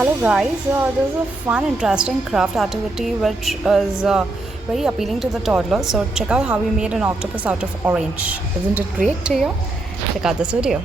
Hello guys, this is a fun, interesting craft activity which is very appealing to the toddler. So check out how we made an octopus out of orange. Isn't it great to you? Check out this video.